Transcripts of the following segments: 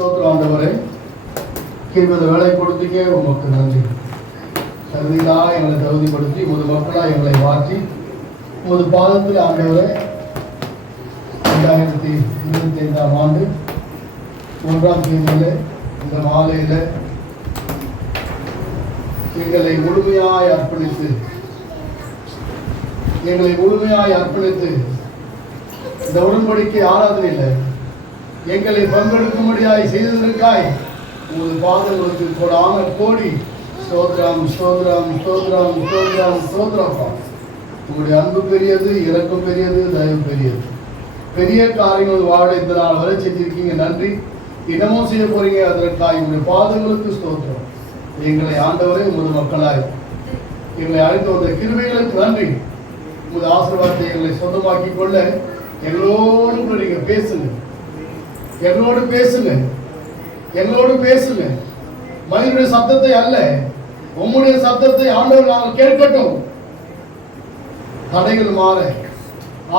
ஸ்தோத்திரம் ஆண்டவரே, இந்த வேலை கொடுத்தீங்க, உமக்கு நன்றி. தகுதியா எங்களை தகுதிப்படுத்தி உமது மக்களா எங்களை மாற்றி உமது பாதத்தில் ஆண்டவரே 2025ஆம் ஆண்டு 1ஆம் தேதியில் இந்த மாலையில் எங்களை முழுமையாய் அர்ப்பணித்து இந்த உடன்படிக்கை ஆராதனையில் எங்களை பங்கெடுக்கும்படியாய் செய்ததற்காய் உமது பாதங்களுக்கு கொடான கோடி ஸ்தோத்திரம் ஸ்தோத்திரம் ஸ்தோத்திரம் ஸ்தோத்திரம் ஸ்தோத்திரப்பா. உங்களுடைய அன்பு பெரியது, இரக்கம் பெரியது, தயவு பெரியது. பெரிய காரியங்கள் வாழ இந்த நாள் வரை செஞ்சிருக்கீங்க, நன்றி. இன்னமும் செய்ய போறீங்க, அதற்காக உங்களுடைய பாதங்களுக்கு ஸ்தோத்திரம். எங்களை ஆண்டவரே உமது மக்களாய் எங்களை அழைத்து வந்த கிருபைகளுக்கு நன்றி. உமது ஆசீர்வாதத்தை எங்களை சொந்தமாக்கி கொள்ள எங்களோடு கூட நீங்க பேசுங்க, எங்களோடு பேசுங்க. மனிதனுடைய சத்தத்தை அல்ல, உம்முடைய சத்தத்தை ஆண்டவர் நாங்கள் கேட்கட்டும். தடைகள் மாற,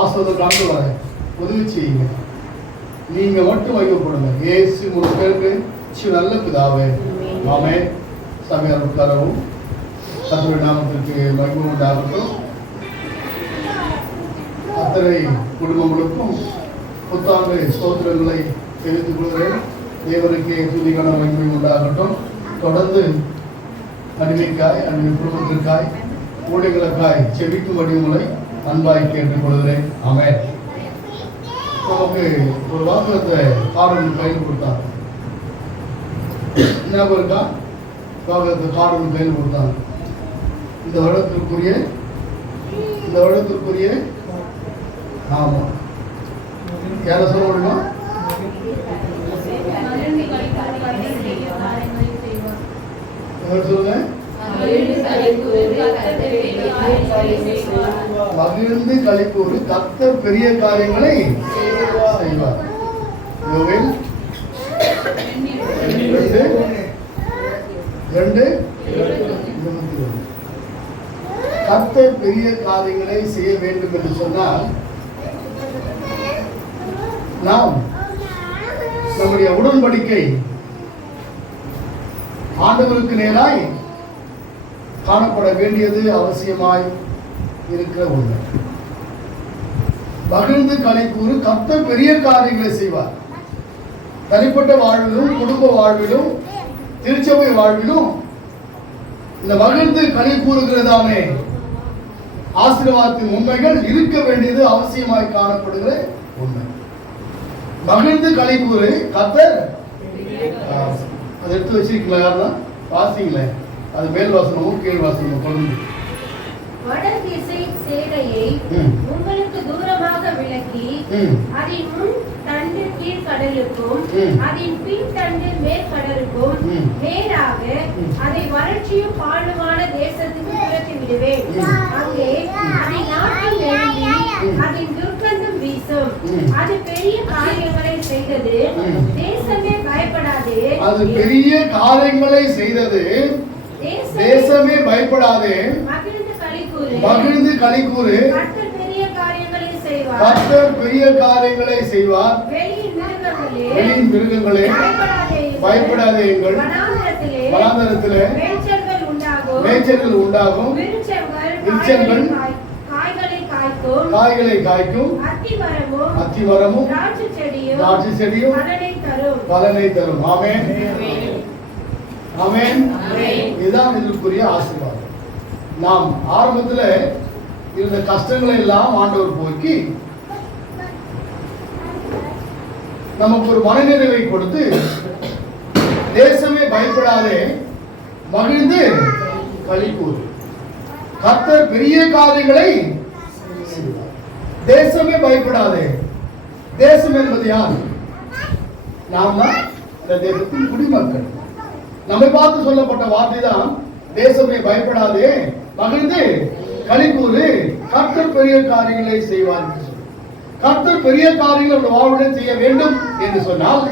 ஆசீர்வாதம் கண்டு வர உதவி செய்யுங்க. நீங்க மட்டும் வைக்கப்படுங்க. இயேசு முழுக்க நல்ல பிதாவே, ஆமென். சபையார் உட்காரவும். கர்த்தருடைய நாமத்திற்கு மகிமை உண்டாகட்டும். அத்தனை குடும்பங்களுக்கும் புத்தாண்டு ஸ்தோத்திரங்களை தெரிவித்துக் கொள்கிறேன். தேவனுக்கு துதிக்கான மகிமை உண்டாகட்டும். தொடர்ந்து அடிமை குடும்பத்திற்காய் ஊழியர்களுக்காய் செபிக்கும்படி உங்களை அன்பாய் கேட்டுக் கொள்கிறேன். ஆமென். நமக்கு ஒரு வாசகத்தை காரணம் கையில் கொடுத்தாங்க, ஞாபகம் இருக்கா? வாசகத்தை காரணம் கையில் கொடுத்தாங்க. இந்த வருடத்திற்குரிய ஆமா, யார சொல்ல முடியுமா? சொல்லுங்க. மகிழ்ந்து களிக்கூறு கர்த்தர் பெரிய காரியங்களை செய்வார். யோவேல் 2:21. கர்த்தர் பெரிய காரியங்களை செய்ய வேண்டும் என்று சொன்னால் நாம் நம்முடைய உடன்படிக்கை ஆண்டவருக்கு நேராய் காணப்பட வேண்டியது அவசியமாய் இருக்கிற ஒன்று. மகிழ்ந்து களிக்கூறு கர்த்தர் பெரிய காரியங்களை செய்வார். தனிப்பட்ட வாழ்விலும், குடும்ப வாழ்விலும், திருச்சபை வாழ்விலும் இந்த மகிழ்ந்து களி கூறுகிறதாமே ஆசீர்வாதத்தின் உண்மைகள் இருக்க வேண்டியது அவசியமாய் காணப்படுகிற உண்மை. மகிழ்ந்து களி கூறு கர்த்தர். அதை எடுத்து வச்சிருக்கீங்களா? வாசிங்களே, அது மேல் வாசனமும் கீழ் வாசனமும் தொடர்ந்து. வடதிசை சேனையை உங்களுக்கு தூரமாக விலக்கி அதன் முன் தண்டு கீழ்கடலுக்கும் அதன் பின் தண்டு மேற்கடலுக்கும் நேராக அதை வறட்சியும் பாழுமான தேசத்துக்கு துரத்தி விடுவேன். அங்கே அதை நாட்டில் எழுதி அதன் துர்க்கந்தம் வீசும். அது பெரிய காரியங்களை செய்தது, தேசமே பயப்படாது. அது பெரிய காரியங்களை செய்தது, தேசமே பயப்படாதே. மகிழ்ந்து களிக்கூறு கர்த்தர் பெரிய காரியங்களை செய்வார். வெளியின் மிருகங்களே பயப்படாதேங்கள். வனாந்தரத்திலே மேய்ச்சல்கள் உண்டாகும். விருட்சங்கள் காய்களை காய்க்கும். அத்திமரமும் திராட்சை செடியும் பலனை தரும். ஆமென், ஆமென். இதுதான் இதற்குரிய ஆசீர்வாதம். நாம் ஆரம்பத்தில் இருந்த கஷ்டங்களை எல்லாம் ஆண்டவர் போக்கி நமக்கு ஒரு மனநிறைவை கொடுத்து, தேசமே பயப்படாதே மகிழ்ந்து களிக்கூறு கர்த்தர் பெரிய காரியங்களை செய்வார். தேசமே பயப்படாதே. தேசம் என்பது யார்? நாம் தான் இந்த தேசத்தின் குடிமக்கள். நம்மை பார்த்து சொல்லப்பட்ட வார்த்தை தான், தேசமே பயப்படாதே மகிழ்ந்து களிக்கூறு கர்த்தர் பெரிய காரியங்களை செய்வார். கர்த்தர் பெரிய காரியங்கள் வாழ்வுடன் செய்ய வேண்டும் என்று சொன்னால்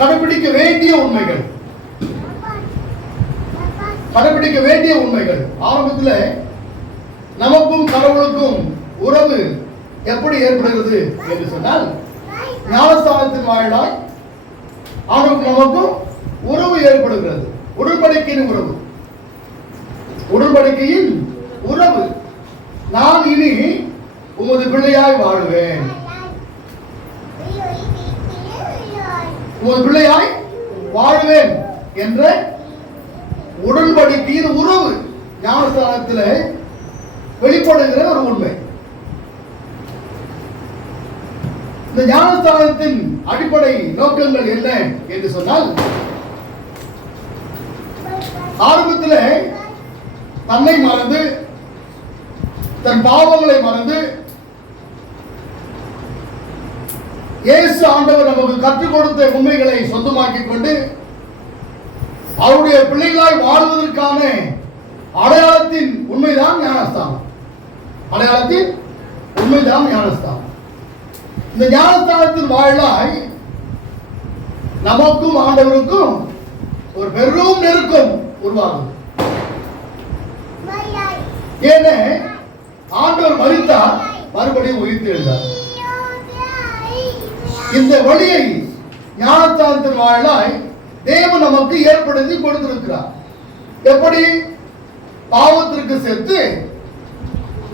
கடைபிடிக்க வேண்டிய உண்மைகள். ஆரம்பத்தில் நமக்கும் கடவுளுக்கும் உறவு எப்படி ஏற்படுகிறது என்று சொன்னால், ஞானஸ்தானத்தின் வாயிலாய் ஆண்டவருக்கும் நமக்கும் உறவு ஏற்படுகிறது. உடன்படிக்கையின் உறவு, உடன்படிக்கையின் உறவு. நான் இனி உமது பிள்ளையாய் வாழ்வேன், உமது பிள்ளையாய் வாழ்வேன் என்ற உடன்படிக்கையின் உறவு ஞானஸ்தானத்தில் வெளிப்படுகிற ஒரு உண்மை. இந்த ஞானஸ்தானத்தின் அடிப்படை நோக்கங்கள் என்ன என்று சொன்னால், ஆரம்பத்தில் தன்னை மறந்து தன் பாவங்களை மறந்து இயேசு ஆண்டவர் நமக்கு கற்றுக் கொடுத்த உண்மைகளை சொந்தமாக்கிக் கொண்டு அவருடைய பிள்ளைகளாய் வாழ்வதற்கான அடையாளத்தின் உண்மைதான் ஞானஸ்தானம். அடையாளத்தின் உண்மைதான் ஞானஸ்தானம். இந்த ஞானஸ்தானத்தின் வாயிலாய் நமக்கும் ஆண்டவருக்கும் ஒரு பெரும் நெருக்கம் உருவாகும். ஏன ஆண்டவர் மரித்தார், மறுபடியும் உயிர்த்தெழுந்தார். இந்த வழியை ஞானஸ்தானத்தின் வாயிலாய் தேவன் நமக்கு ஏற்படுத்தி கொடுத்திருக்கிறார். எப்படி? பாவத்திற்கு செத்து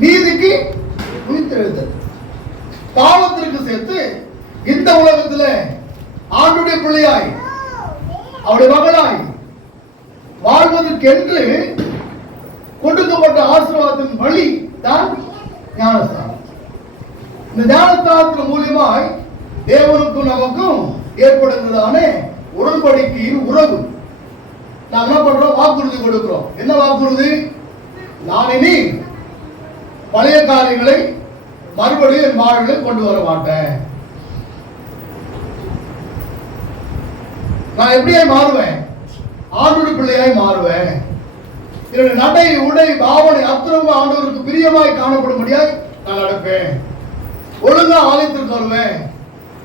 நீதிக்கு உயிர்த்தெழுந்தது. பாவத்திற்கு சேர்த்து இந்த உலகத்தில் ஆண்டுடைய பிள்ளையாய் அவருடைய மகளாய் வாழ்வதற்கென்று கொடுக்கப்பட்ட ஆசீர்வாதத்தின் வழி தான் ஞானஸ்தானம். இந்த ஞானஸ்தானத்தின் மூலியமாய் தேவனுக்கும் நமக்கும் ஏற்படுகிறதான உடன்படிக்கையின் உறவு. நாம் என்ன பண்றோம்? வாக்குறுதி கொடுக்கிறோம். என்ன வாக்குறுதி? நான் இனி பழைய காரியங்களை மறுபடியும் என் வாழ்வில் கொண்டு வர மாட்டேன். நான் எப்படியாய் மாறுவேன்? ஆண்டவருடைய பிள்ளையாய் மாறுவேன். என்னுடைய நடை, உடை, பாவனை அத்தனை ஆண்டவருக்கு பிரியமாய் காணப்படும்படியாய் நான் நடப்பேன். ஒழுங்கா ஆலயத்திற்கு வருவேன்,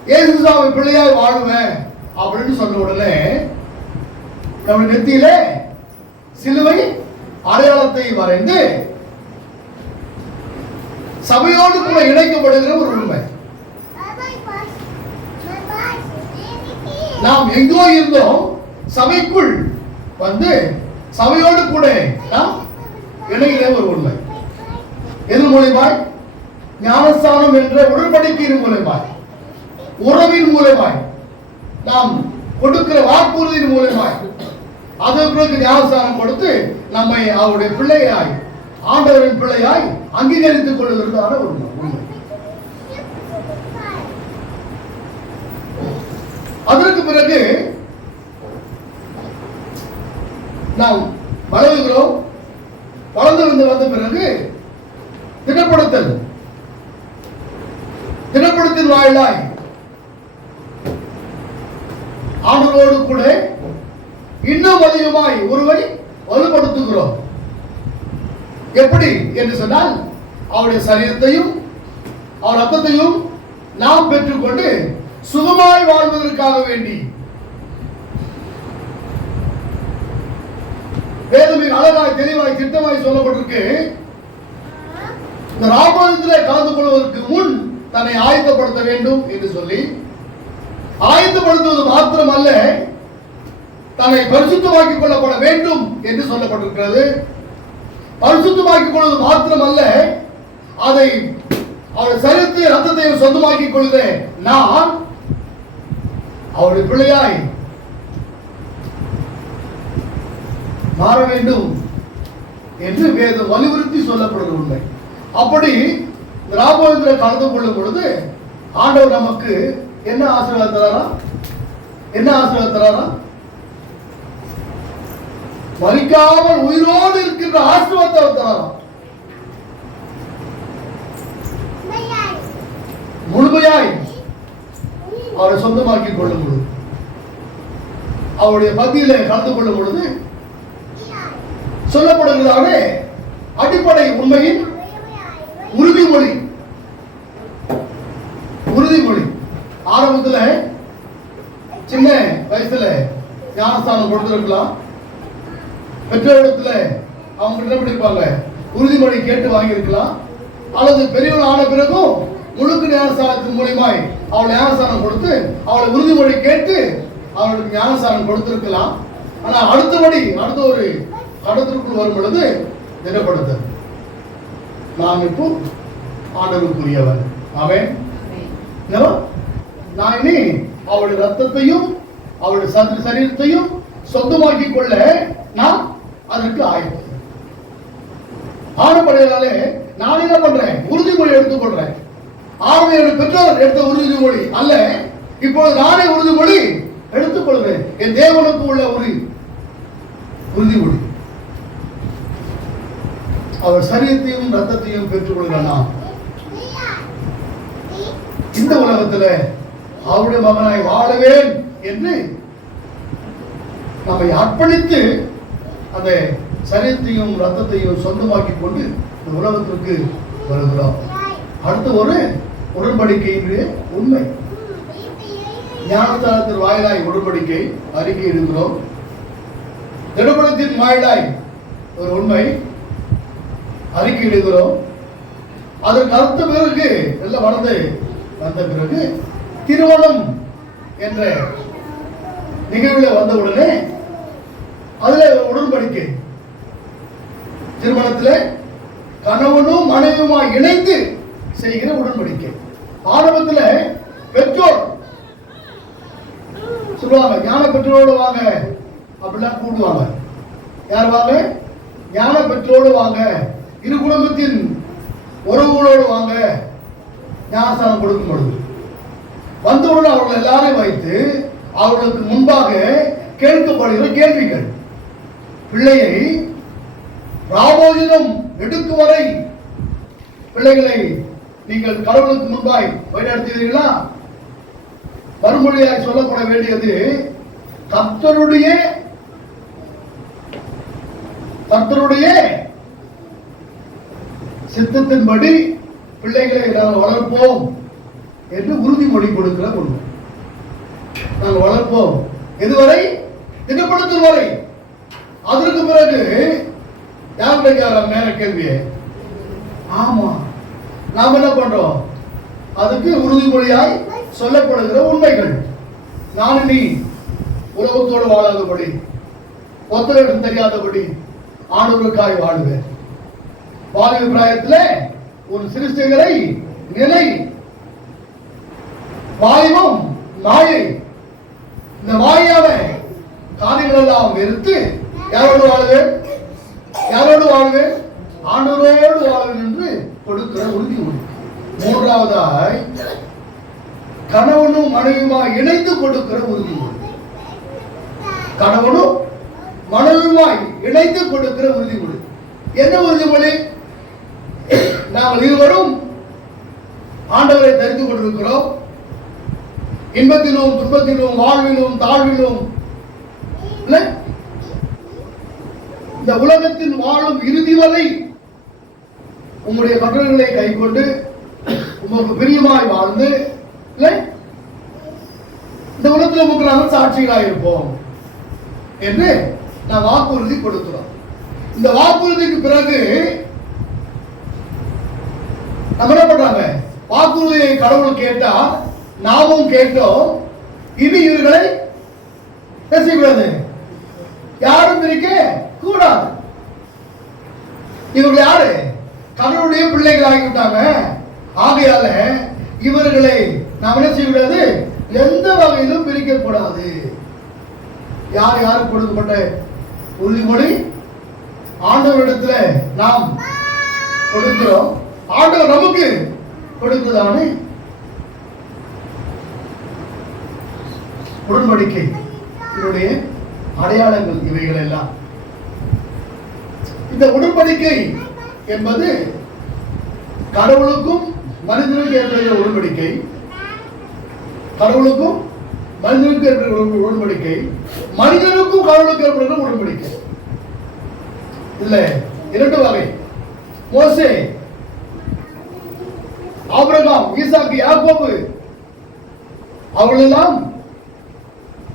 இயேசுசாமி பிள்ளையாய் வாழுவேன் அப்படின்னு சொன்ன உடனே நம்முடைய நெத்தியிலே சிலுவை அடையாளத்தை வரைந்து சபையோடு கூட இணைக்கப்படுகிற ஒரு உண்மை. நாம் எங்கோ இருந்தோம், சபைக்குள் வந்து சபையோடு கூட நாம் இணைகிற ஒரு உண்மை. எதன் மூலமாய்? ஞானஸ்தானம் என்ற உடன்படிக்கையின் மூலமாய், உறவின் மூலமாய், நாம் கொடுக்கிற வாக்குறுதியின் மூலமாய், அதற்கு ஞானஸ்தானம் கொடுத்து நம்மை அவருடைய பிள்ளையாய், ஆண்டவரின் பிள்ளையாய் அங்கீகரித்துக் கொள்வதற்கான உண்மை. அதற்கு பிறகு நாம் வளர்கிறோம். வளர்ந்து வந்த பிறகு திடப்படுத்தல், திடப்படுத்தின் வாயிலாய் ஆண்டவரோடு கூட இன்னும் அதிகமாய் ஒருவை வலுப்படுத்துகிறோம். எப்படி என்று சொன்னால், அவருடைய சரீரத்தையும் அவர் ரத்தத்தையும் நாம் பெற்றுக்கொண்டு சுகமாய் வாழ்வதற்காக வேண்டி வேதம் அழகாய், தெளிவாய், திட்டமாய் சொல்லப்பட்டிருக்கு. இந்த ராமாயணத்தில் கலந்து கொள்வதற்கு முன் தன்னை ஆயத்தப்படுத்த வேண்டும் என்று சொல்லி, ஆயத்தப்படுத்துவது மாத்திரமல்ல, தன்னை பரிசுத்தமாக்கிக் கொள்ளப்பட வேண்டும் என்று சொல்லப்பட்டிருக்கிறது. பரிசுத்தமாக்கிக் கொள்வது மாத்திரமல்ல, அதை அவருடைய சரீரத்தை ரத்தத்தையும் சொந்தமாக்கிக் கொள்கிற நான் அவருடைய பிள்ளையாய் மாற வேண்டும் என்று வேதம் வலியுறுத்தி சொல்லப்படுகிற உண்மை. அப்படி ராபோகத்தில் கலந்து கொள்ளும் பொழுது ஆண்டவர் நமக்கு என்ன ஆசீர்வாதம் தராரா? என்ன ஆசீர்வாதம் தராரா? மரிக்காமல் உயிரோடு இருக்கின்ற ஆசீர்வாதத்தை தராரா? முழுமையாய் அவரை சொந்தமாக்கிக் கொள்ளும் பொழுது, அவருடைய பந்தியில கலந்து கொள்ளும் பொழுது சொல்லப்படுகிறதான அடிப்படை உண்மையின் உறுதிமொழி. உறுதிமொழி ஆரம்பத்துல சின்ன வயசுல ஞானஸ்தானம் கொடுத்திருக்கலாம். பெற்றோரிடத்துல அவங்க என்ன பண்ணிருப்பாங்க? உறுதிமொழி கேட்டு வாங்கியிருக்கலாம். அல்லது பெரியவள் ஆன பிறகும் முழுக்க ஞானஸ்தானத்தின் மூலியமாய் அவளை ஞானஸ்தானம் கொடுத்து அவளை உறுதிமொழி கேட்டு அவர்களுக்கு ஞானஸ்நானம் கொடுத்திருக்கலாம். ஆனா அடுத்த ஒரு கடத்திற்குள் வரும் பொழுது திடப்படுத்தல், நான் இப்போ ஆண்டவருக்குரியவன். அவன் நான் இனி அவளுடைய ரத்தத்தையும் அவளுடைய சரீரத்தையும் சொந்தமாக்கி கொள்ள நான் அதற்கு ஆயத்தம். ஆனப்படையாலே நான் என்ன பண்றேன்? உறுதிமொழி எடுத்துக்கொள்றேன். ஆறுமையோட பெற்றோர் எடுத்த உறுதிமொழி அல்ல, இப்பொழுது நானே உறுதிமொழி எடுத்துக்கொள்கிறேன். என் தேவனுக்கு உள்ள உறுதிமொழி. அவர் சரீரத்தையும் ரத்தத்தையும் பெற்றுக் கொள்கிறான். இந்த உலகத்துல அவருடைய மகனாய் வாழுவேன் என்று நம்மை அர்ப்பணித்து அந்த சரீரத்தையும் ரத்தத்தையும் சொந்தமாக்கி கொண்டு இந்த உலகத்திற்கு வருகிறோம். அடுத்த ஒரு உடன்படிக்கையினுடைய உண்மை, ஞானஸ்தானத்தின் வாயிலாய் உடன்படிக்கை அறிக்கை எடுக்கிறோம். திடப்படத்தின் வாயிலாய் ஒரு உண்மை அறிக்கை எடுக்கிறோம். அதற்கு அடுத்த பிறகு எல்லாம் வந்த பிறகு திருமணம் என்ற நிகழ்வில் வந்தவுடனே அதுல உடன்படிக்கை. திருமணத்தில் கணவனும் மனைவியுமா இணைந்து செய்கிற உடன்படிக்கை. ஆரம்பத்தில் பெற்றோர் சொல்லுவாங்க, ஞான பெற்றோரோடு வாங்க அப்படிலாம் கூடுவாங்க. யார் வாங்க? ஞான பெற்றோடு வாங்க, இரு குடும்பத்தின் உறவுகளோடு வாங்க. ஞானஸ்தானம் கொடுக்கும் பொழுது வந்தவுடன் அவர்கள் எல்லாரையும் வைத்து அவர்களுக்கு முன்பாக கேட்கப்படுகிற கேள்விகள், பிள்ளையை ராமோஜனம் எடுக்கும் வரை பிள்ளைகளை நீங்கள் கடவுளுக்கு முன்பாய் வழிநடத்துகிறீர்களா? மறுமொழியாய் சொல்லப்பட வேண்டியது, கர்த்தருடைய சித்தத்தின்படி பிள்ளைகளை நாங்கள் வளர்ப்போம் என்று உறுதிமொழி கொடுக்கிற ஒன்று. நாங்கள் வளர்ப்போம் எதுவரை? திட்டப்படுத்தும் வரை. அதற்கு பிறகு யார் நேர கேள்வியே, ஆமா நாம் என்ன பண்றோம்? அதுக்கு உறுதிமொழியாய் சொல்லப்படுகிற உண்மைகள். நான் நீ உலகத்தோடு வாழாதபடி, ஒத்தரிடம் தெரியாதபடி ஆண்டவருக்காய் வாழுவேன். வாலிப பிராயத்தில் ஒரு சிறுஸ்தைகளை நிலை, வாலிபம் மாயை, இந்த மாயாவ காரியங்கள் எல்லாம் வெறுத்து யாரோடு வாழுவேன்? ஆண்டவரோடு வாழுவேன் என்று கொடுக்கிற உறுதிமொழி. மூன்றாவதாய் கணவனும் மனைவியுமா இணைந்து கொடுக்கிற உறுதிமொழி. கணவனும் மனைவியுமாய் இணைந்து கொடுக்கிற உறுதிமொழி. என்ன உறுதிமொழி? நாங்கள் இருவரும் ஆண்டவரை தெரிந்து கொண்டிருக்கிறோம். இன்பத்திலும் துன்பத்திலும் வாழ்விலும் தாழ்விலும் இந்த உலகத்தின் வாழும் இறுதி வரை உங்களுடைய கட்டளைகளை கை கொண்டு உங்களுக்கு பிரியமாய் வாழ்ந்து இந்த உலகத்தில் உங்களுக்கு நாங்கள் சாட்சிகளாக இருப்போம் என்று நான் வாக்குறுதி கொடுக்கிறோம். இந்த வாக்குறுதிக்கு பிறகு நம்ம என்ன பண்றாங்க? வாக்குறுதியை கடவுள் கேட்டா நாமும் கேட்டோம். இனி இவர்களை பேசக்கூடாது, யாரும் பிரிக்க கூடாது. இவர்கள் யாரு? கடவுளுடைய பிள்ளைகள் ஆகிவிட்டாங்க. ஆகையால இவர்களை நாம் என்ன செய்யக்கூடாது? எந்த வகையிலும் பிரிக்க கூடாது. யாருக்கு கொடுக்கப்பட்ட உறுதிமொழி? ஆண்டவரிடத்துல நாம் கொடுக்கிறோம். ஆண்டவர் நமக்கு கொடுக்கிறதான உடன்படிக்கை, இதனுடைய அடையாளங்கள் இவைகள் எல்லாம். இந்த உடன்படிக்கை என்பது கடவுளுக்கும் மனிதனுக்கு ஏற்படுகிற உடன்படிக்கை. கடவுளுக்கும் மனிதனுக்கு ஏற்படுகிற உடன்படிக்கை, மனிதனுக்கும் கடவுளுக்கு ஏற்படுகிற உடன்படிக்கை. இல்ல இரண்டு வகை. மோசே, ஆபிரகாம், ஈசாக்கு, யாக்கோபு அவர்களெல்லாம்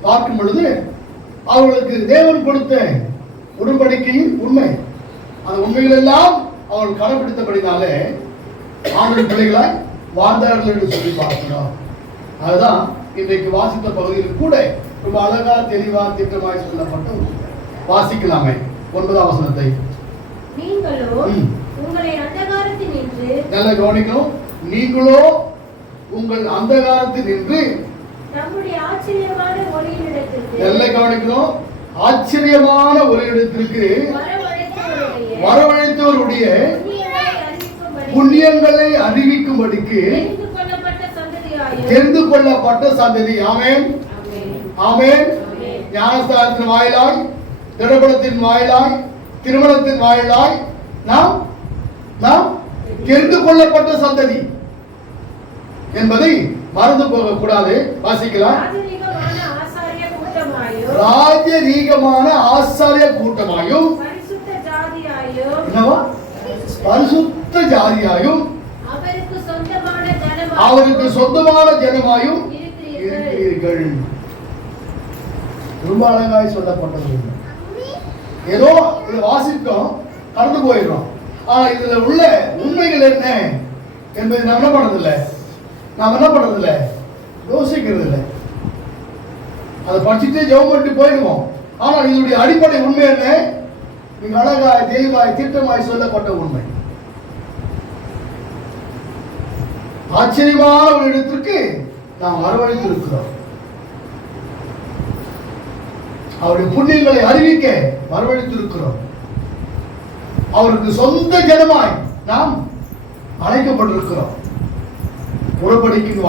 பார்க்கும் பொழுது அவர்களுக்கு தேவன் கொடுத்த உடன்படிக்கையின் உண்மை, அந்த உண்மைகள் எல்லாம் அவர்கள் கடைபிடித்தபடினாலே ஆண்டவரின் பிள்ளைகளாய் வாழ்ந்தார்கள் என்று சொல்லி பார்க்கிறோம். அதுதான் இன்றைக்கு வாசித்த பகுதியில் கூட ரொம்ப ரொம்ப அழகா தெளிவா திட்டமாய் சொல்லப்பட்ட வாசிக்கலாமே 9ஆம் வசனத்தை. நீங்களோ உங்களை அந்தகாரத்தில் நின்று, நல்லா கவனிக்கணும், நீங்களோ உங்கள் அந்தகாரத்தில் நின்று நம்முடைய ஆச்சரியமான ஒளியினிடத்திற்கு, நல்லா கவனிக்கணும், ஆச்சரியமான ஒரு இடத்திற்கு வரவழைத்தவருடைய புண்ணியங்களை அறிவிக்கும்படிக்கு தெரிந்து கொள்ளப்பட்ட சந்ததி. ஆமென், ஆமென். ஞானஸ்தானத்தின் வாயிலாய், திடப்படத்தின் வாயிலாய், திருமணத்தின் வாயிலாய் நாம் தெரிந்து கொள்ளப்பட்ட சந்ததி என்பதை மறந்து போக கூடாது. வாசிக்கலாம். ராஜரீகமான ஆசாரிய கூட்டமாயும் பரிசுத்த ஜாதியாயும் அவருக்கு சொந்தமான ஜனமாயும் இருக்கிறீர்கள். ரொம்ப அழகாய் சொல்லப்பட்டது. ஏதோ இதை வாசித்தோம், கடந்து போயிடுறோம். ஆனா இதுல உள்ள உண்மைகள் என்ன என்பதை நாம் என்ன பண்றதில்லை, யோசிக்கிறது இல்லை. அதை படிச்சுட்டு ஜெபம் பண்ணிட்டு போயிடுவோம். ஆனா இதனுடைய அடிப்படை உண்மை என்ன? நீங்க அழகாய் தெளிவாய் திட்டமாய் சொல்லப்பட்ட உண்மை. ஆச்சரியமான ஒரு இடத்திற்கு நாம் வரவழைத்து இருக்கிறோம். அவருடைய புண்ணியங்களை அறிவிக்க வரவழைத்து இருக்கிறோம். அவருக்கு சொந்த ஜனமாய் நாம் அழைக்கப்பட்டிருக்கிறோம். உடன்படிக்கையின்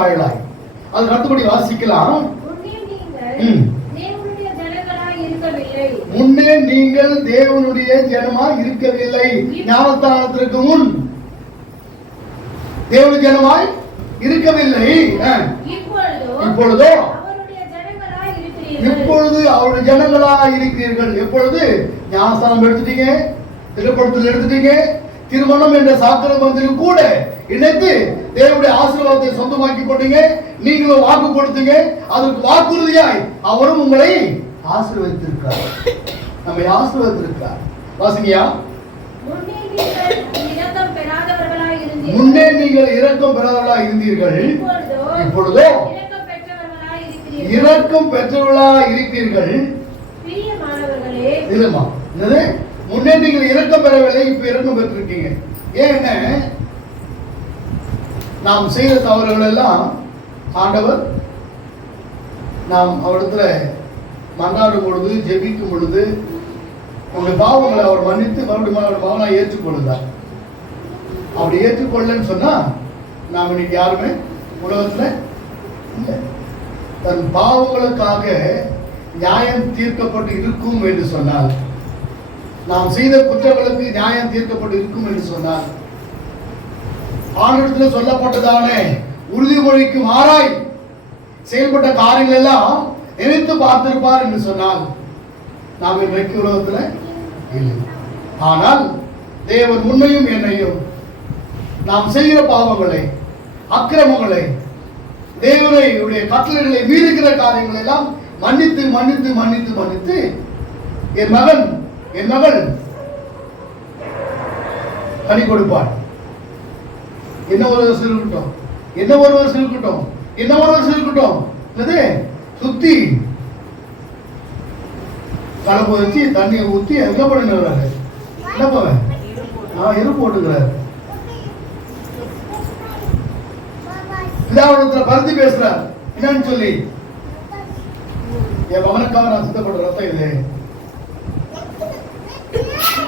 வாயிலாய். அதுக்கு அடுத்தபடி வாசிக்கலாம். முன்னே நீங்கள் தேவனுடைய ஜனமாய் இருக்கவில்லை. ஞானஸ்தானத்திற்கு முன் தேவனுடைய ஜனமாய் இருக்கவில்லை. இப்பொழுது அவருடைய ஜனங்களாய் இருக்கிறீர்கள். எப்பொழுது ஞானஸ்தானம் எடுத்துட்டீங்க, திருப்படத்தில் எடுத்துட்டீங்க, திருமணம் என்ற சாக்கிரமத்திலும் கூட இணைத்து தேவனுடைய ஆசீர்வாதத்தை சொந்தமாக்கி கொண்டீங்க. நீங்களும் வாக்கு கொடுத்தீங்க. அதற்கு வாக்குறுதியாய் அவரும் உங்களை ஆசீர்வதித்திருக்கிறார், நம்மை ஆசீர்வதித்திருக்கிறார். வாசிங்கயா. முன்னே நீங்கள் இரக்கம் பெறாதவர்களாய் இருந்தீர்கள், இப்பொழுதோ இரக்கம் பெற்றவர்களாய் இருக்கிறீர்கள். இல்லம்மா, என்னது? முன்னே நீங்கள் இரக்கம் பெறவில்லை, இப்ப இரக்கம் பெற்றிருக்கீங்க. ஏன்னா நாம் செய்த தவறுகள் எல்லாம் ஆண்டவர் நாம் அவரிடத்துல மன்றாடும் பொழுது, ஜெபிக்கும் பொழுது உங்களுடைய பாவங்களை அவர் மன்னித்து மறுபடியும் மகனாக ஏற்றுக்கொள்ளுதார். அப்படி ஏற்றுக்கொள்ளன்னு சொன்னா நாம் இன்னைக்கு யாருமே உலகத்துல இல்லை. தன் பாவங்களுக்காக நியாயம் தீர்க்கப்பட்டு இருக்கும் என்று சொன்னால், நாம் செய்த குற்றங்களுக்கு நியாயம் தீர்க்கப்பட்டு இருக்கும் என்று சொன்னால், ஆண்டவரிடத்தில் சொல்லப்பட்டதான உறுதிமொழிக்கு மாறாய் செயல்பட்ட காரியங்கள் எல்லாம் நினைத்து பார்த்திருப்பார் என்று சொன்னால் நாம் இன்றைக்கு உலகத்தில் இல்லை. ஆனால் தேவன் உண்மையும் என்னையும் நாம் செய்கிற பாவங்களை, அக்கிரமங்களை, தேவனுடைய கட்டளைகளை மீறுகிற காரியங்களை எல்லாம் மன்னித்து மன்னித்து மன்னித்து மன்னித்து என் மகன் என் மகள் கனி கொடுப்பார். என்ன ஒரு வருஷம் இருக்கட்டும், என்ன ஒரு வருஷம் இருக்கட்டும், என்ன ஒரு வருஷம் இருக்கட்டும், சுத்தி கலப்பு வச்சு தண்ணியை ஊற்றி என்ன பண்ணுறாரு, என்ன பண்ணுவேன் இருப்பு போட்டுக்கிறாரு. பிதாவிடத்துல பருத்தி பேசுறார். என்னன்னு சொல்லி, என் மகனுக்காக நான் சித்தப்பட்ட ரத்தம் இது,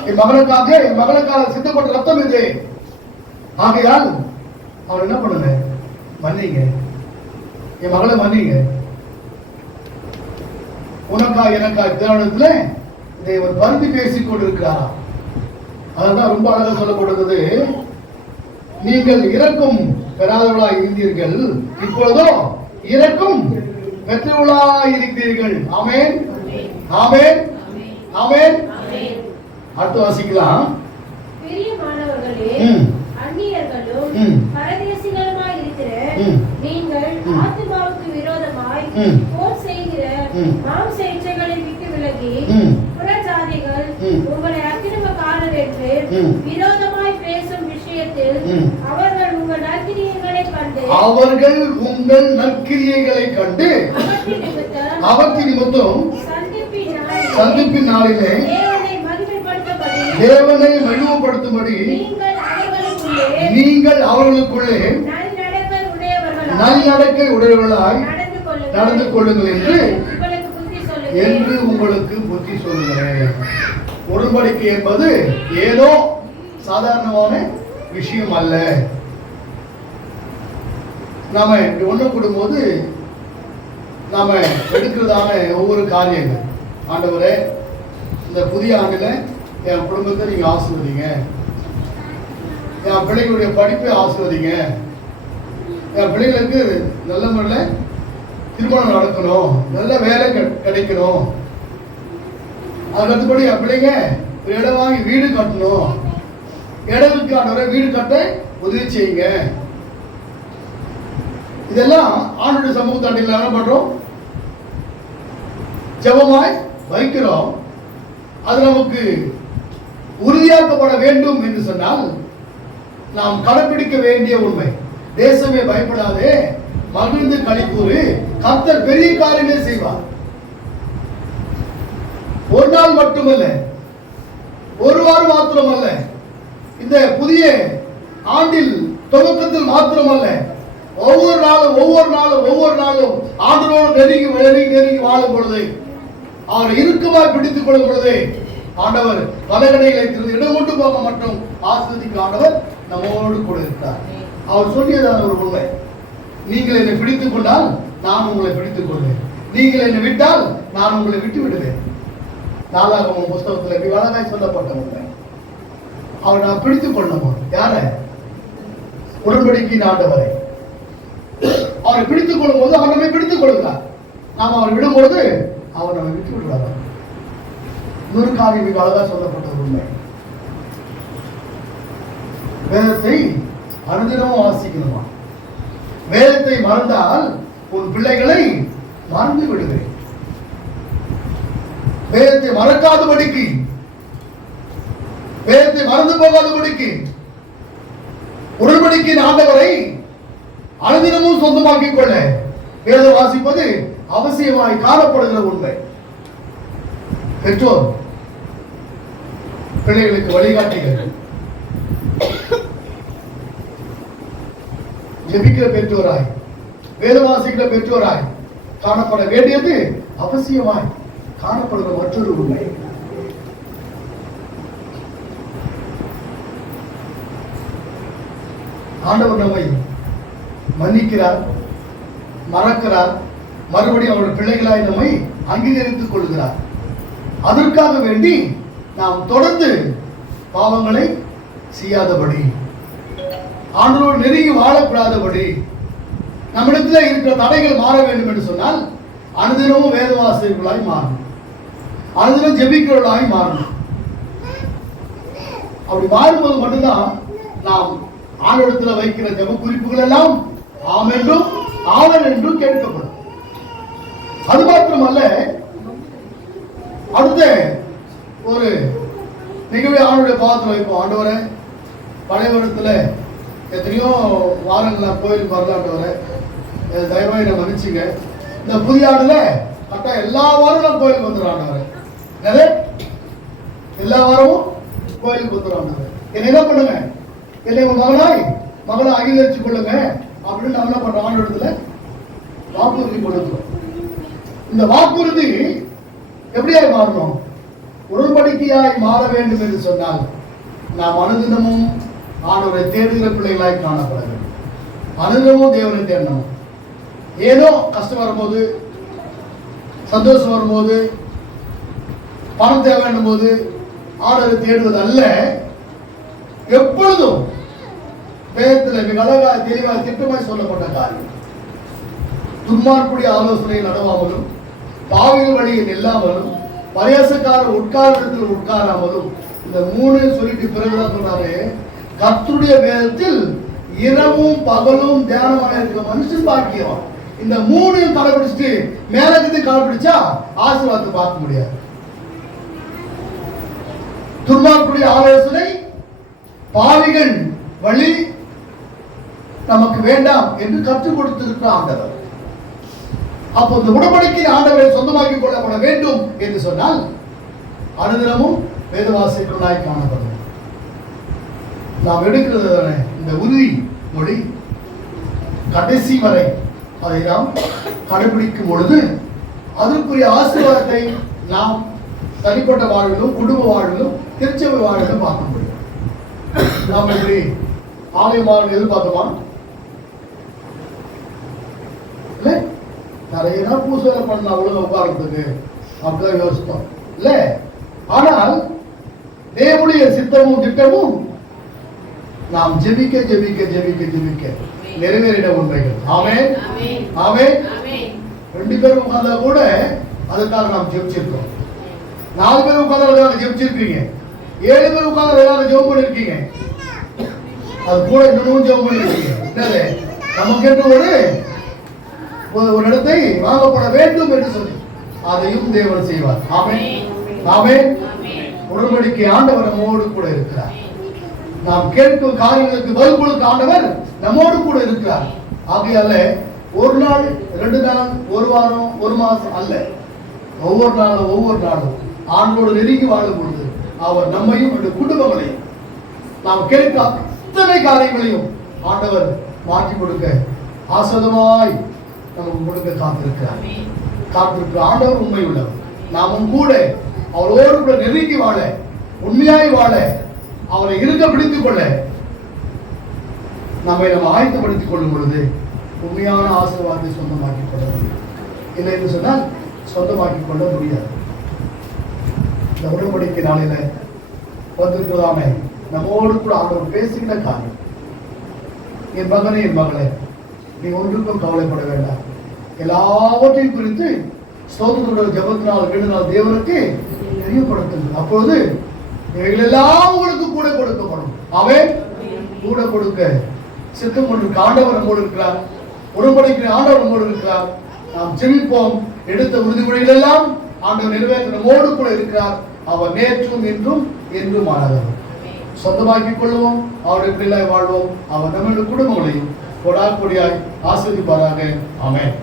என் மகனுக்காக சித்தப்பட்ட ரத்தம் இது. ஆகையால் அவர் என்ன பண்ணுங்க, மன்னிங்க, என் மகளை மன்னிங்க. உனக்கா எனக்கா தேவனத்துல தேவன் பருத்தி பேசிக் கொண்டிருக்கிறாரா. அதான் ரொம்ப அழகா சொல்லப்படுகிறது. நீங்கள் இரக்கம் பெறாதவர்களாய் இருந்தீர்கள், இப்பொழுதோ இரக்கம் பெற்றவர்களாய் இருக்கிறீர்கள். ஆமென், ஆமென், ஆமென். அடுத்து வாசிக்கலாம். பிரியமானவர்களே, அந்நியர்களும் பரதேசிகளுமாய் இருக்கிற நீங்கள் ஆத்துமாவுக்கு விரோதமாய் போர் செய்கிற மாம்ச இச்சைகளை விட்டு விலகி, புறஜாதிகள் உங்களை அக்கிரமக்காரர் என்று விரோதமாய் பேசும் விஷயத்தில் அவர்கள் உங்கள் அக்கிரியங்களை கண்டு அவர்கள் உங்கள் நற்கிரியைகளை கண்டு அவற்றின் நிமித்தம் சந்திப்பின் நாளிலே தேவனை மகிமைப்படுத்தும்படி நீங்கள் அவர்களுக்குள்ளே நல்நடக்கை உடையவர்களாய் நடந்து கொள்ளுங்கள் என்று உங்களுக்கு புத்தி சொல்லுகிறேன். உடன்படிக்கை என்பது ஏதோ சாதாரணமான விஷயம் அல்ல. நாம ஒண்ணு கூடும்போது நாம எடுக்கிறதான ஒவ்வொரு காரியங்கள், ஆண்டவரே இந்த புதிய ஆண்டுல என் குடும்பத்தை நீங்க ஆசீர்வதிங்க, என் பிள்ளைகளுடைய படிப்பை ஆசீர்வதிங்க, என் பிள்ளைகளுக்கு நல்ல முறையில் திருமணம் நடக்கணும், நல்ல வேலை கிடைக்கணும், அதுக்கடுத்தபடி என் பிள்ளைங்க ஒரு இடம் வாங்கி வீடு கட்டணும், இடத்துக்கு ஆண்டவரை வீடு கட்ட உதவி செய்யுங்க. இதெல்லாம் ஆண்டுடைய சமூகத்தாண்டில் என்ன பண்றோம்? ஜெபமாய் வைக்கிறோம். அது நமக்கு உறுதியாக்கப்பட வேண்டும் என்று சொன்னால் நாம் கடைபிடிக்க வேண்டிய உண்மை. தேசமே பயப்படாதே, மகிழ்ந்து களிக்கூறு, கர்த்தர் பெரிய காரியமே செய்வார். ஒரு நாள் மட்டுமல்ல, ஒரு வாரம் மாத்திரமல்ல, இந்த புதிய ஆண்டில் துவக்கத்தில் மாத்திரமல்ல, ஒவ்வொரு நாளும் ஆண்டவரோடு நெருங்கி வாழும் பொழுது, அவரை இறுக்கமாய் பிடித்துக் கொள்ளும் பொழுது, ஆண்டவர் பலகடைகளை திறந்து இடம் கொண்டு போக மட்டும் ஆஸ்வதிக்க ஆண்டவர் நம்மோடு கூட இருக்கிறார். அவர் சொல்லியதான ஒரு உண்மை, நீங்கள் என்னை பிடித்துக் கொண்டால் நான் உங்களை பிடித்துக் கொள்வேன், நீங்கள் என்னை விட்டால் நான் உங்களை விட்டு விடுவேன். நாலாகமம் புஸ்தகத்தில் விவரமாய் சொல்லப்பட்ட உண்மை. அவர் நான் பிடித்துக் கொள்ளணும். யார? உடன்படிக்கையின் ஆண்டவரை. அவரை பிடித்துக் கொள்ளும் போது அவர் நம்மை பிடித்துக் கொள்கிறார். நாம் அவரை விடும்போது அவர் நம்மை விட்டு விடுவார். இன்னொரு காரியம் மிக அழகா சொல்லப்பட்ட உண்மை, வேதத்தை அனுதினமும் வாசிக்கணுமா? வேதத்தை மறந்தால் உன் பிள்ளைகளை மறந்து விடுவேன். வேதத்தை மறக்காதபடிக்கு, வேதத்தை மறந்து போகாதபடிக்கு உடன்படிக்கையின் ஆண்டவரை அனுதினமும் சொந்தமாக்கிக் கொள்ள வேதம் வாசிப்பது அவசியமாய் காணப்படுகிற உண்மை. பெற்றோர் பிள்ளைகளுக்கு வழிகாட்டுகிறது. ஜெபிக்கிற பெற்றோராய், வேதவாசிக்கிற பெற்றோராய் காணப்பட வேண்டியது அவசியமாய் காணப்படுகிற மற்றொரு உண்மை. ஆண்டவர் நம்மை மன்னிக்கிறார், மறக்கிறார், மறுபடியும் அவருடைய பிள்ளைகளாய் நம்மை அங்கீகரித்துக் கொள்கிறார். அதற்காக வேண்டி நாம் தொடர்ந்து பாவங்களை செய்யாதபடி, ஆண்டவரோடு நெருங்கி வாழக்கூடாதபடி, நம்மிடத்தில் இருக்கிற தடைகள் மாற வேண்டும் என்று சொன்னால் அனுதினமும் வேதவாசிகளாய் மாறணும், அனுதினம் ஜெபிக்கிறவர்களாய் மாறணும். அப்படி மாறும்போது மட்டும்தான் நாம் ஆண்டவரிடத்தில் வைக்கிற ஜெப குறிப்புகள் எல்லாம் ஆம் என்றும் ஆவன் என்றும் கேட்கப்படும். அது மாத்திரமல்ல, அடுத்த ஒரு நிகழ்வை ஆண்டவருடைய பாதத்தில் வைப்போம். ஆண்டவரை, பழைய வருடத்தில் எத்தனையோ வாரங்கள் கோயிலுக்கு வரல, ஆண்டவரை தயவாக என்னை மன்னிச்சுங்க. இந்த புதிய ஆண்டுல கரெக்டா எல்லா வாரமும் நான் கோயிலுக்கு வந்துடுறேன் ஆண்டவரை. என்னது? எல்லா வாரமும் கோயிலுக்கு வந்துடுறேன் ஆண்டவரை. என்ன என்ன பண்ணுங்க, என்னை மகளை அங்கீகரிச்சு கொள்ளுங்க அப்படின்னு நம்ம என்ன பண்றோம்? ஆண்டவரத்துல வாக்குறுதி கொடுக்கிறோம். இந்த வாக்குறுதி எப்படியா மாறணும்? உடன்படிக்கையாய் மாற வேண்டும் என்று சொன்னால் நாம் அனுதினமும் ஆண்டவரை தேடுகிற பிள்ளைகளாய் காணப்பட வேண்டும். அனுதினமும் தேவனை தேடணும். ஏதோ கஷ்டம் வரும்போது, சந்தோஷம் வரும்போது, பணம் தேவை என்னும் போது ஆண்டவரை தேடுவது அல்ல. எப்பொழுதும் வேதத்தில் மிக அழகாக தெளிவாக திட்டமாய் சொல்லப்பட்ட காரியம், துன்மார்க்குடைய ஆலோசனை நடவாமலும், பாவிகள் வழியில் நில்லாமலும், பரியாசக்காரர் உட்கார்ந்தத்தில் உட்காராமலும், இந்த மூணு சொல்லிட்டு பிறகுதான் சொன்னாரு, கர்த்தருடைய வேதத்தில் இரவும் பகலும் தியானமாக இருக்கிற மனுஷன் பாக்கியம். இந்த மூணையும் கடைபிடிச்சிட்டு மேலகத்தை கடைபிடிச்சா ஆசீர்வாதத்தை பார்க்க முடியாது. துன்மார்க்குடைய ஆலோசனை, பாவிகள் வழி நமக்கு வேண்டாம் என்று கற்றுக் கொடுத்திருக்கிற ஆண்டவர். அப்போ இந்த உடன்படிக்கை ஆண்டவரை சொந்தமாக்கிக் கொள்ளப்பட வேண்டும் என்று சொன்னால் அனுதினமும் வேத வாசிக்கிறவனாய் காணப்படும். நாம் எடுக்கிறது இந்த உறுதி மொழி கடைசி வரை அதை நாம் கடைபிடிக்கும் பொழுது அதற்குரிய ஆசீர்வாதத்தை நாம் தனிப்பட்ட வாழ்விலும் குடும்ப வாழ்விலும் திருச்சபை வாழ்விலும் பார்க்க முடியும். நாம் இப்படி ஆலயமாக எதிர்பார்த்தோமா? இல்லை, நிறைய நாள் பூசை பண்ண அவ்வளவு உட்கார்றதுக்கு அப்படிதான் யோசித்தோம் இல்ல. ஆனால் தேவனுடைய சித்தமும் திட்டமும் நாம் ஜெபிக்க ஜெபிக்க ஜெபிக்க ஜெபிக்க நிறைவேறிட உண்மைகள். ஆமென் ஆமென். 2 பேர் உட்கார்ந்தா கூட அதுக்காக நாம் ஜெபிச்சிருக்கோம். 4 பேர் உட்கார்ந்தா ஜெபிச்சிருக்கீங்க. 7 பேர் உட்கார்ந்தா எல்லாரும் ஜெபம் பண்ணிருக்கீங்க. அது கூட இன்னமும் ஜெபம் பண்ணிருக்கீங்க. என்னது, நமக்கென்று ஒரு இடத்தை வாங்கப்பட வேண்டும் என்று சொல்லி அதையும் தேவன் செய்வார். ஆமென் ஆமென். உடன்படிக்கை ஆண்டவர் நம்மோடு கூட இருக்கிறார். நாம் கேட்கும் காரியங்களுக்கு பதில் கொடுக்க ஆண்டவர் நம்மோடு கூட இருக்கிறார். ஆகையால ஒரு நாள் 2 நாள், ஒரு வாரம், ஒரு மாசம் அல்ல, ஒவ்வொரு நாளும் ஆண்டோடு நெருங்கி வாழும் பொழுது அவர் நம்மையும் குடும்பங்களையும் நாம் கேட்க அத்தனை காரியங்களையும் ஆண்டவர் மாற்றி கொடுக்க ஆசீர்வாதமாய் நமக்கு கொடுக்க காத்திருக்கிறார். ஆண்டவர் உண்மை உள்ளவர். நாமும் கூட அவரோடு கூட நெருங்கி வாழ, உண்மையாய் வாழ, அவரை இருக்க பிடித்துக் கொள்ள நம்மை ஆயத்தப்படுத்திக் கொள்ளும் பொழுது உண்மையான ஆசீர்வாதத்தை சொந்தமாக்கிக் கொள்ள முடியும். இல்லை என்று சொன்னால் சொந்தமாக்கிக் கொள்ள முடியாது. இந்த உடன்படிக்கை நாளில வந்திருக்கிறதான நம்மோடு கூட ஆண்டவர் பேசுகிற காரியம், என் மகனே என் மகளே, நீ ஒன்றுக்கும் கவலைப்பட வேண்டாம், எல்லாவற்றையும் குறித்து ஸ்தோத்திரத்தோட ஜெபத்தினால் வேண்டினால் தேவனுக்கு தெரியப்படுத்துங்கள். அப்பொழுது இவைகள் எல்லாம் உங்களுக்கு கூட கொடுக்கப்படும். அவன் கூட கொடுக்க சித்தம் கொண்டு ஆண்டவர் நம்மோடு இருக்கிறார். உடன்படிக்கை ஆண்டவர் நம்மோடு இருக்கிறார். நாம் ஜெபிப்போம். எடுத்த உறுதிமொழிகள் எல்லாம் ஆண்டவர் நிறைவேற்ற நம்மோடு கூட இருக்கிறார். அவர் நேற்றும் இன்றும் என்றும் ஆனவர். சொந்தமாக்கிக் கொள்வோம். அவருடைய பிள்ளையாய் வாழ்வோம். அவர் நம்முடைய குடும்பங்களையும் கொடாய் ஆசீர்வதிப்பாராக. ஆமென்.